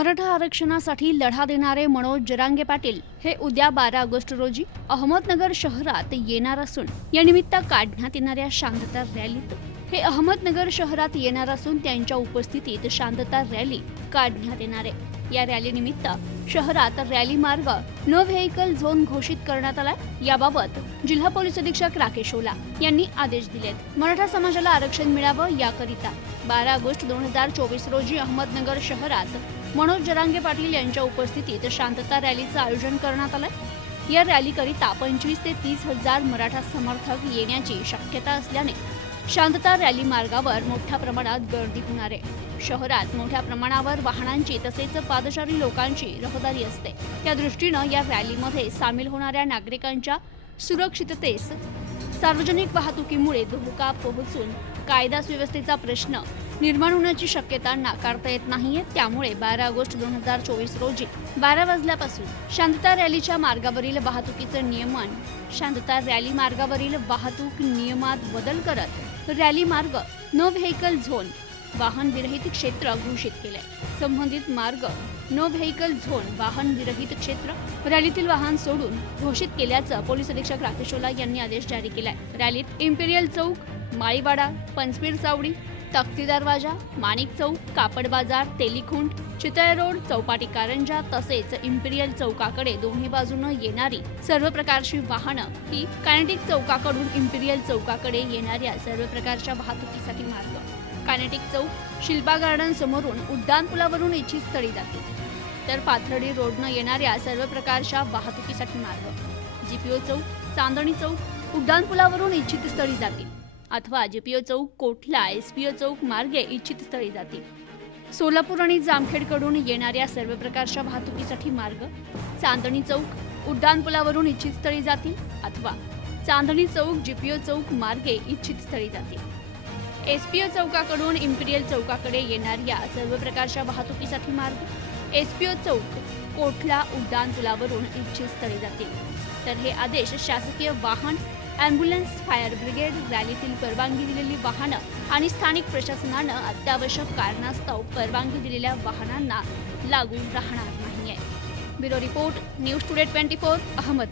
मराठा आरक्षणासाठी लढा देणारे मनोज जरांगे पाटील हे उद्या बारा ऑगस्ट रोजी अहमदनगर शहरात येणार असून या निमित्त काढण्यात येणाऱ्या शांतता रॅलीत हे अहमदनगर शहरात येणार असून त्यांच्या उपस्थितीत शांतता रॅली काढण्यात येणार आहे. या रॅलीनिमित्त शहरात रॅली मार्ग नो व्हेकल झोन घोषित करण्यात आला याबाबत जिल्हा पोलीस अधीक्षक राकेश ओला यांनी आदेश दिलेत. मराठा समाजाला आरक्षण मिळावं याकरिता बारा ऑगस्ट दोन हजार चोवीस रोजी अहमदनगर शहरात मनोज जरांगे पाटील यांच्या उपस्थितीत शांतता रॅलीचं आयोजन करण्यात आलंय. या रॅलीकरिता पंचवीस ते तीस हजार मराठा समर्थक येण्याची शक्यता असल्याने शांतता रॅली मार्गावर मोठ्या प्रमाणात गर्दी होणार आहे. शहरात मोठ्या प्रमाणावर वाहनांची तसेच पादचारी लोकांची रहदारी असते. त्या दृष्टीनं या रॅलीमध्ये सामील होणाऱ्या नागरिकांच्या सुरक्षिततेस सार्वजनिक वाहतुकीमुळे धोका पोहोचून कायदा सुव्यवस्थेचा प्रश्न निर्माण होण्याची शक्यता नाकारता येत नाहीये. त्यामुळे बारा ऑगस्ट दोन हजार चोवीस रोजी बारा वाजल्यापासून शांतता रॅलीच्या मार्गावरील वाहतुकीचं नियमन शांतता रॅली मार्गावरील वाहतूक नियमात बदल करत रॅली मार्ग नो व्हेकल झोन वाहन विरहित क्षेत्र घोषित केले संबंधित मार्ग नो व्हेकल झोन वाहन विरहित क्षेत्र रॅलीतील वाहन सोडून घोषित केल्याचं पोलीस अधीक्षक राकेश ओला यांनी आदेश जारी केलाय. रॅलीत इम्पिरियल चौक माळीवाडा पंचपीर चावडी तख्ती दरवाजा माणिक चौक कापड बाजार तेलीखुंट चितळे रोड चौपाटी कारंजा तसेच इम्पिरियल चौकाकडे दोन्ही बाजूनं येणारी सर्व प्रकारची वाहनं ही कायनेटिक चौकाकडून इम्पिरियल चौकाकडे येणाऱ्या सर्व प्रकारच्या वाहतुकीसाठी मार्ग. कायनेटिक चौक शिल्पा गार्डन समोरून उड्डाण पुलावरून इच्छित स्थळी जाते. तर पाथर्डी रोडनं येणाऱ्या सर्व प्रकारच्या वाहतुकीसाठी मार्ग. जीपीओ चौक चांदणी चौक उड्डाण पुलावरून इच्छित स्थळी जातील अथवा जीपीओ चौक कोठला एसपीओ चौक मार्गे इच्छित स्थळी जातील सोलापूर आणि जामखेडकडून येणाऱ्या सर्व प्रकारच्या वाहतुकीसाठी मार्ग चांदणी चौक उड्डाणपुलावरून इच्छित स्थळी जातील अथवा चांदणी चौक जीपीओ चौक मार्गे इच्छित स्थळी जातील. एसपीओ चौकाकडून इम्पिरियल चौकाकडे येणाऱ्या सर्व प्रकारच्या वाहतुकीसाठी मार्ग एसपीओ चौक कोठला उड्डाणपुलावरून इच्छित स्थळी जातील. तर हे आदेश शासकीय वाहन अँब्युलन्स फायर ब्रिगेड रॅलीतील परवानगी दिलेली वाहनं आणि स्थानिक प्रशासनानं अत्यावश्यक कारणास्तव परवानगी दिलेल्या वाहनांना लागू राहणार नाही आहे bureau report news today twenty four Ahmad